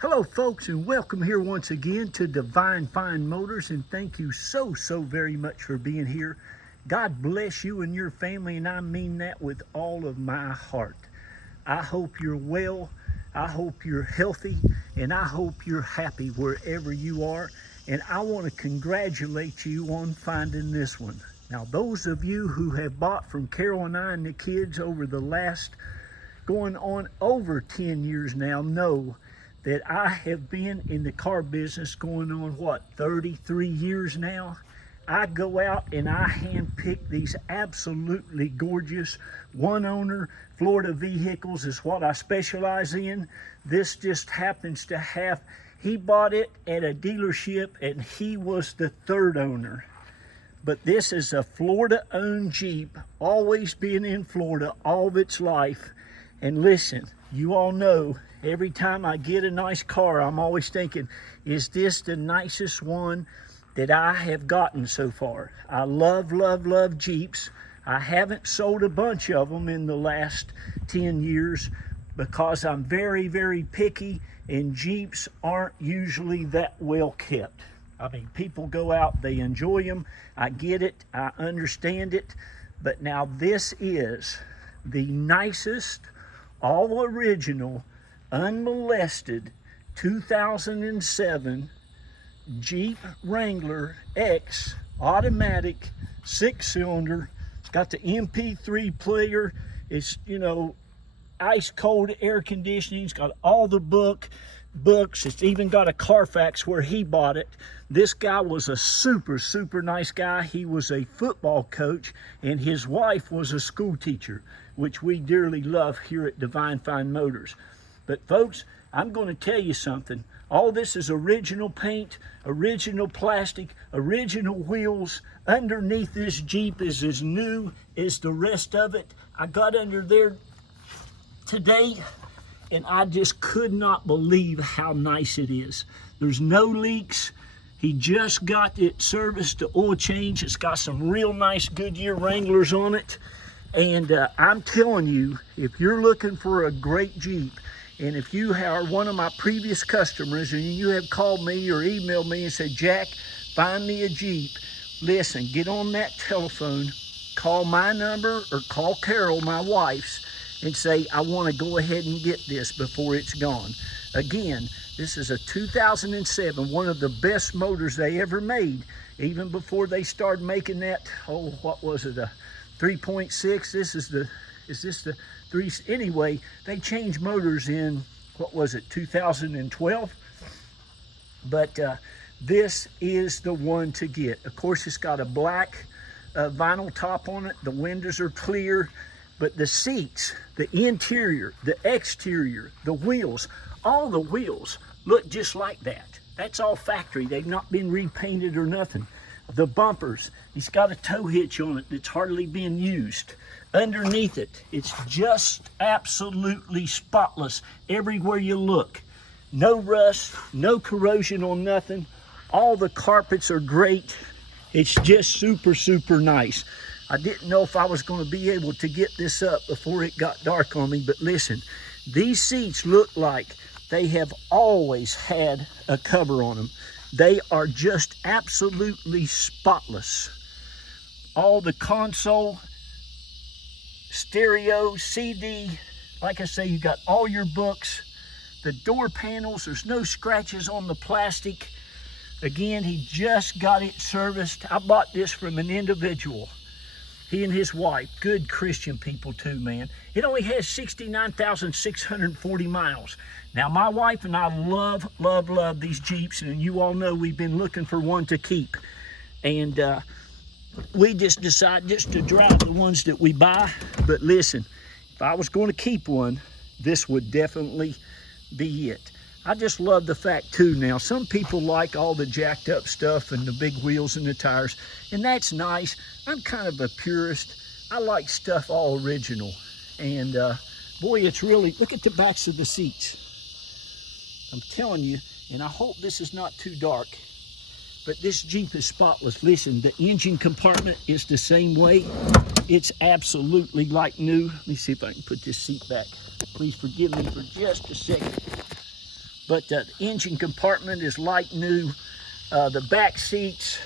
Hello folks, and welcome here once again to Divine Fine Motors, and thank you so very much for being here. God bless you and your family, and I mean that with all of my heart. I hope you're well, I hope you're healthy, and I hope you're happy wherever you are. And I want to congratulate you on finding this one. Now, those of you who have bought from Carol and I and the kids over the last going on over 10 years now know that I have been in the car business going on, 33 years now. I go out and I hand pick these absolutely gorgeous one owner Florida vehicles is what I specialize in. This just happens to have, he bought it at a dealership and he was the third owner. But this is a Florida owned Jeep, always been in Florida all of its life. And listen, you all know, every time I get a nice car, I'm always thinking, is this the nicest one that I have gotten so far? I love Jeeps. I haven't sold a bunch of them in the last 10 years because I'm very picky, and Jeeps aren't usually that well kept. I mean, people go out, they enjoy them. I get it, I understand it. But now this is the nicest, all original, unmolested 2007 Jeep Wrangler X automatic 6-cylinder. It's got the MP3 player. It's, ice cold air conditioning. It's got all the books. It's even got a Carfax where he bought it. This guy was a super nice guy. He was a football coach and his wife was a school teacher, which we dearly love here at Divine Fine Motors. But folks, I'm going to tell you something. All this is original paint, original plastic, original wheels. Underneath this Jeep is as new as the rest of it. I got under there today and I just could not believe how nice it is. There's no leaks. He just got it serviced, the oil change. It's got some real nice Goodyear Wranglers on it. And I'm telling you, if you're looking for a great Jeep, and if you are one of my previous customers and you have called me or emailed me and said, Jack, find me a Jeep, listen, get on that telephone, call my number or call Carol, my wife's, and say, I want to go ahead and get this before it's gone. Again, this is a 2007, one of the best motors they ever made, even before they started making that, what was it, a 3.6? Is this the 3? Anyway, they changed motors in, 2012? But this is the one to get. Of course, it's got a black vinyl top on it. The windows are clear. But the seats, the interior, the exterior, the wheels, all the wheels look just like that. That's all factory. They've not been repainted or nothing. The bumpers, he's got a tow hitch on it that's hardly being used. Underneath it, it's just absolutely spotless everywhere you look. No rust, no corrosion on nothing. All the carpets are great. It's just super nice. I didn't know if I was going to be able to get this up before it got dark on me, but listen, these seats look like they have always had a cover on them. They are just absolutely spotless. All the console, stereo, CD, like I say, you got all your books. The door panels, there's no scratches on the plastic. Again, he just got it serviced. I bought this from an individual. He and his wife, good Christian people too, man. It only has 69,640 miles. Now, my wife and I love these Jeeps, and you all know we've been looking for one to keep. And we just decided just to drive the ones that we buy. But listen, if I was going to keep one, this would definitely be it. I just love the fact too, now some people like all the jacked up stuff and the big wheels and the tires, and that's nice. I'm kind of a purist. I like stuff all original. And boy, it's really, look at the backs of the seats. I'm telling you, and I hope this is not too dark, but this Jeep is spotless. Listen, the engine compartment is the same way. It's absolutely like new. Let me see if I can put this seat back. Please forgive me for just a second. But the engine compartment is like new. The back seats,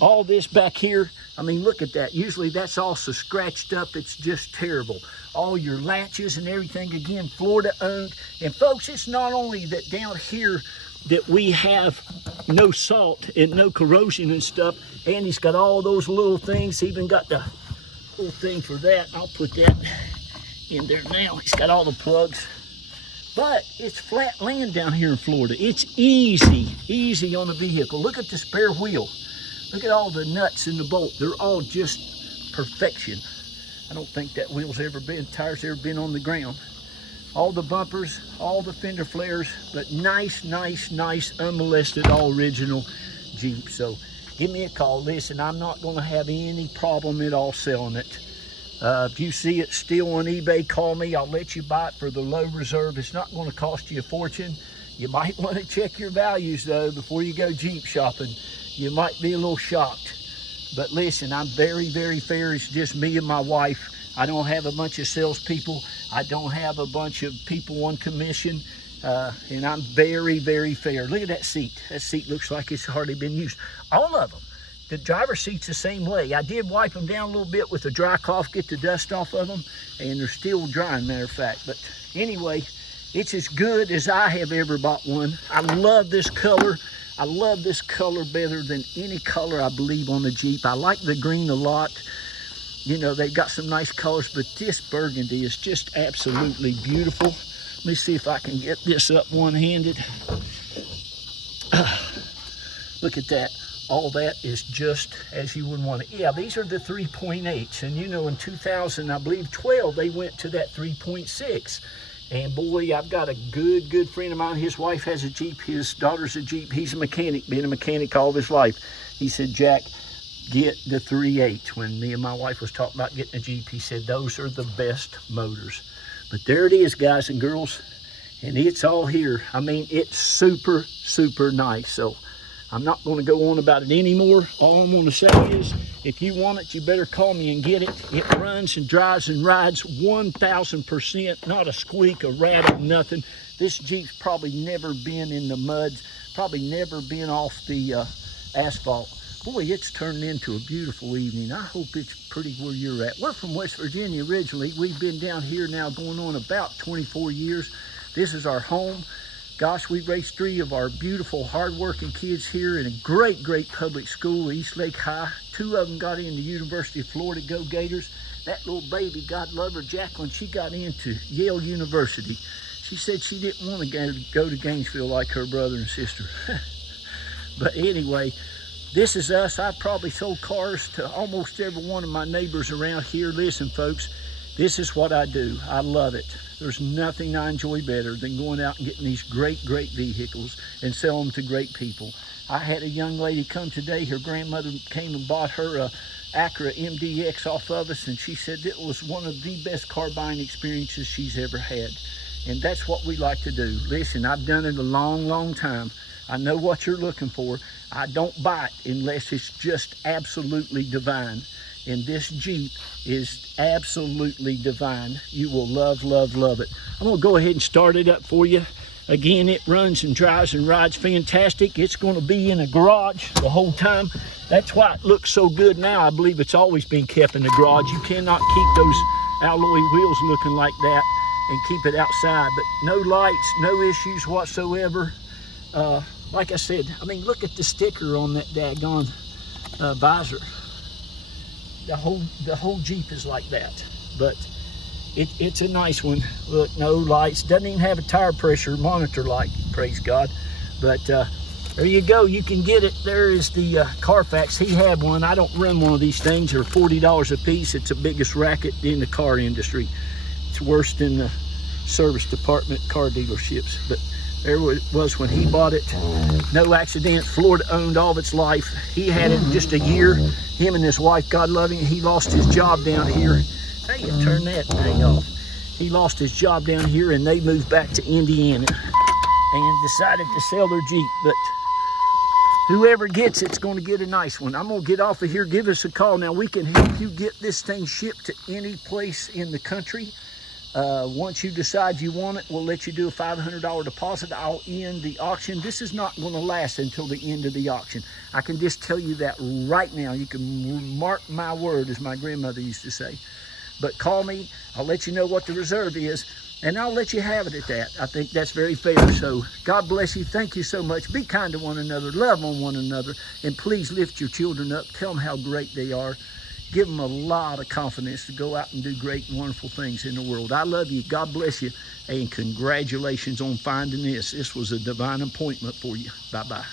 all this back here, I mean, look at that. Usually that's all so scratched up, it's just terrible. All your latches and everything, again, Florida owned. And folks, it's not only that down here that we have no salt and no corrosion and stuff, and he's got all those little things, even got the little thing for that. I'll put that in there now. He's got all the plugs. But it's flat land down here in Florida. It's easy on the vehicle. Look at the spare wheel. Look at all the nuts in the bolt. They're all just perfection. I don't think that wheel's ever been, tires ever been on the ground. All the bumpers, all the fender flares, but nice, unmolested, all original Jeep. So give me a call. Listen, I'm not gonna have any problem at all selling it. If you see it still on eBay, call me. I'll let you buy it for the low reserve. It's not going to cost you a fortune. You might want to check your values, though, before you go Jeep shopping. You might be a little shocked. But listen, I'm very fair. It's just me and my wife. I don't have a bunch of salespeople. I don't have a bunch of people on commission. And I'm very fair. Look at that seat. That seat looks like it's hardly been used. All of them. The driver's seat's the same way. I did wipe them down a little bit with a dry cloth, get the dust off of them, and they're still drying, matter of fact. But anyway, it's as good as I have ever bought one. I love this color. I love this color better than any color, I believe, on the Jeep. I like the green a lot. You know, they've got some nice colors, but this burgundy is just absolutely beautiful. Let me see if I can get this up one-handed. Look at that. All that is just as you would want it. Yeah, these are the 3.8s, and you know, in 2000, I believe 12, they went to that 3.6. And boy, I've got a good friend of mine. His wife has a Jeep. His daughter's a Jeep. He's a mechanic, been a mechanic all of his life. He said, Jack, get the 3.8. When me and my wife was talking about getting a Jeep, he said, those are the best motors. But there it is, guys and girls, and it's all here. I mean, it's super nice. So I'm not going to go on about it anymore. All I'm going to say is, if you want it, you better call me and get it. It runs and drives and rides 1,000%, not a squeak, a rattle, nothing. This Jeep's probably never been in the mud, probably never been off the asphalt. Boy, it's turned into a beautiful evening. I hope it's pretty where you're at. We're from West Virginia originally. We've been down here now going on about 24 years. This is our home. Gosh, we raised 3 of our beautiful, hard-working kids here in a great public school, East Lake High. 2 of them got into University of Florida, go Gators. That little baby, God love her, Jacqueline, she got into Yale University. She said she didn't want to go to Gainesville like her brother and sister. But anyway, this is us. I probably sold cars to almost every one of my neighbors around here. Listen, folks, this is what I do. I love it. There's nothing I enjoy better than going out and getting these great vehicles and sell them to great people. I had a young lady come today. Her grandmother came and bought her a Acura MDX off of us, and she said it was one of the best car buying experiences she's ever had. And that's what we like to do. Listen, I've done it a long time. I know what you're looking for. I don't buy it unless it's just absolutely divine. And this Jeep is absolutely divine. You will love it. I'm gonna go ahead and start it up for you. Again, it runs and drives and rides fantastic. It's gonna be in a garage the whole time. That's why it looks so good now. I believe it's always been kept in the garage. You cannot keep those alloy wheels looking like that and keep it outside. But no lights, no issues whatsoever. Like I said, I mean, look at the sticker on that daggone visor. The whole Jeep is like that, but it's a nice one. Look, no lights, doesn't even have a tire pressure monitor light, praise God. But there you go, you can get it. There is the Carfax. He had one. I don't run one of these things. They're $40 a piece. It's the biggest racket in the car industry. It's worse than the service department car dealerships. But there it was when he bought it. No accidents. Florida owned all of its life. He had it in just a year. Him and his wife, God love him, he lost his job down here. How you turn that thing off? He lost his job down here, and they moved back to Indiana and decided to sell their Jeep. But whoever gets it's going to get a nice one. I'm going to get off of here. Give us a call. Now, we can help you get this thing shipped to any place in the country. Once you decide you want it, we'll let you do a $500 deposit. I'll end the auction. This is not going to last until the end of the auction. I can just tell you that right now. You can mark my word, as my grandmother used to say. But call me. I'll let you know what the reserve is, and I'll let you have it at that. I think that's very fair. So God bless you. Thank you so much. Be kind to one another. Love on one another. And please lift your children up. Tell them how great they are. Give them a lot of confidence to go out and do great and wonderful things in the world. I love you. God bless you. And congratulations on finding this. This was a divine appointment for you. Bye-bye.